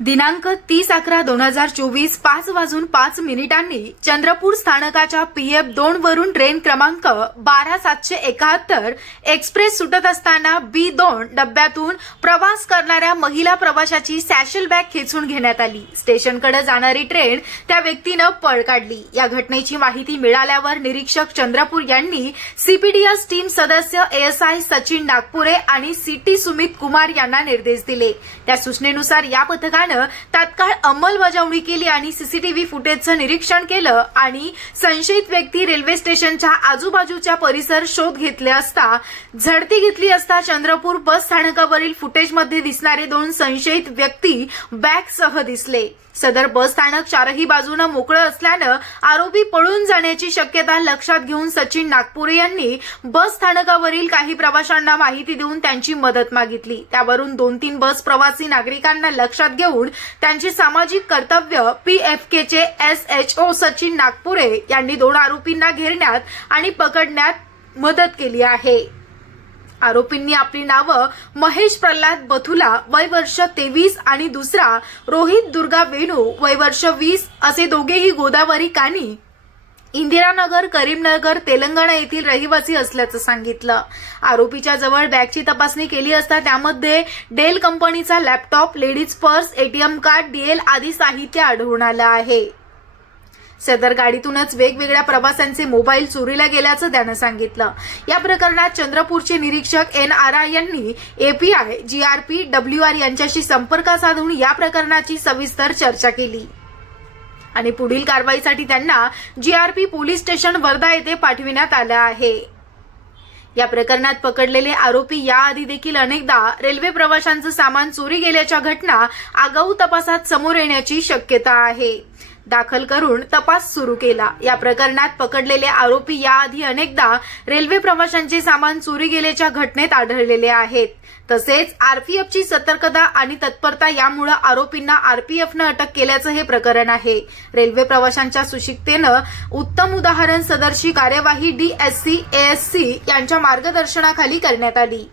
दिनांक 30/11/2024 5:05 चंद्रपूर स्थानकाच्या PF2 वरून ट्रेन क्रमांक 12771 एक्सप्रेस सुटत असताना B2 डब्यातून प्रवास करणाऱ्या महिला प्रवाशाची सॅशल बॅग खेचून घेण्यात आली। स्टेशनकडे जाणारी ट्रेन त्या व्यक्तीने पळ काढली। या घटनेची माहिती मिळाल्यावर निरीक्षक चंद्रपूर यांनी CPDS टीम सदस्य ASI सचिन नागपुरे आणि CT सुमित कुमार यांना निर्देश दिले। त्या सूचनेनुसार या पथकाने तात्काळ अंमलबजावणी केली आणि सीसीटीव्ही फुटेजचं निरीक्षण केलं आणि संशयित व्यक्ती रेल्वे स्टेशनच्या आजूबाजूच्या परिसर शोध घेतले असता झडती घेतली असता चंद्रपूर बस स्थानकावरील फुटेजमध्ये दिसणारे 2 संशयित व्यक्ती बॅगसह दिसले। सदर बस स्थानक चारही बाजूने मोकळे असल्याने आरोपी पळून जाण्याची शक्यता लक्षात घेऊन सचिन नागपुरे यांनी बस स्थानकावरील काही प्रवाशांना माहिती देऊन त्यांची मदत मागितली। त्यावरून 2-3 बस प्रवासी नागरिकांना लक्षात घेऊन त्यांची सामाजिक कर्तव्य PFKचे SHO सचिन नागपुरे यांनी 2 आरोपींना घेरण्यात आणि पकडण्यात मदत केली आहे। आरोपींनी आपली नावं महेश प्रल्हाद बथुला वय वर्ष 23 आणि दुसरा रोहित दुर्गा वेणू वय वर्ष 20 असे दोघेही गोदावरी कानी इंदिरानगर करीमनगर तेलंगणा येथील रहिवासी असल्याचं सांगितलं। आरोपीच्या जवळ बॅगची तपासणी केली असता त्यामध्ये डेल कंपनीचा laptop, ladies purse, ATM card, DL आदी साहित्य आढळून आलं आहे। सदर गाडीतूनच वेगवेगळ्या प्रवाशांचे मोबाईल चोरीला गेल्याचं त्यानं सांगितलं। या प्रकरणात चंद्रपूरचे निरीक्षक NRI यांनी API, GRP, WR यांच्याशी संपर्क साधून या प्रकरणाची सविस्तर चर्चा केली आणि पुढील कारवाईसाठी त्यांना GRP पोलीस स्टेशन वर्धा येथे पाठविण्यात आलं आहे। या प्रकरणात पकडलेले आरोपी याआधी देखील अनेकदा रेल्वे प्रवाशांचं सामान चोरी गेल्याच्या घटना आगाऊ तपासात समोर येण्याची शक्यता आहे। दाखल करून तपास सुरू केला। या प्रकरणात पकडलेले आरोपी याआधी अनेकदा रेल्वे प्रवाशांचे सामान चोरी गेल्याच्या घटनेत आढळलेले आहेत। तसेच RPFची सतर्कता आणि तत्परता यामुळे आरोपींना RPFने अटक केल्याचं हे प्रकरण आहे। रेल्वे प्रवाशांच्या सुशिक्षिततेनं उत्तम उदाहरण सदरची कार्यवाही DSC, ASC यांच्या मार्गदर्शनाखाली करण्यात आली।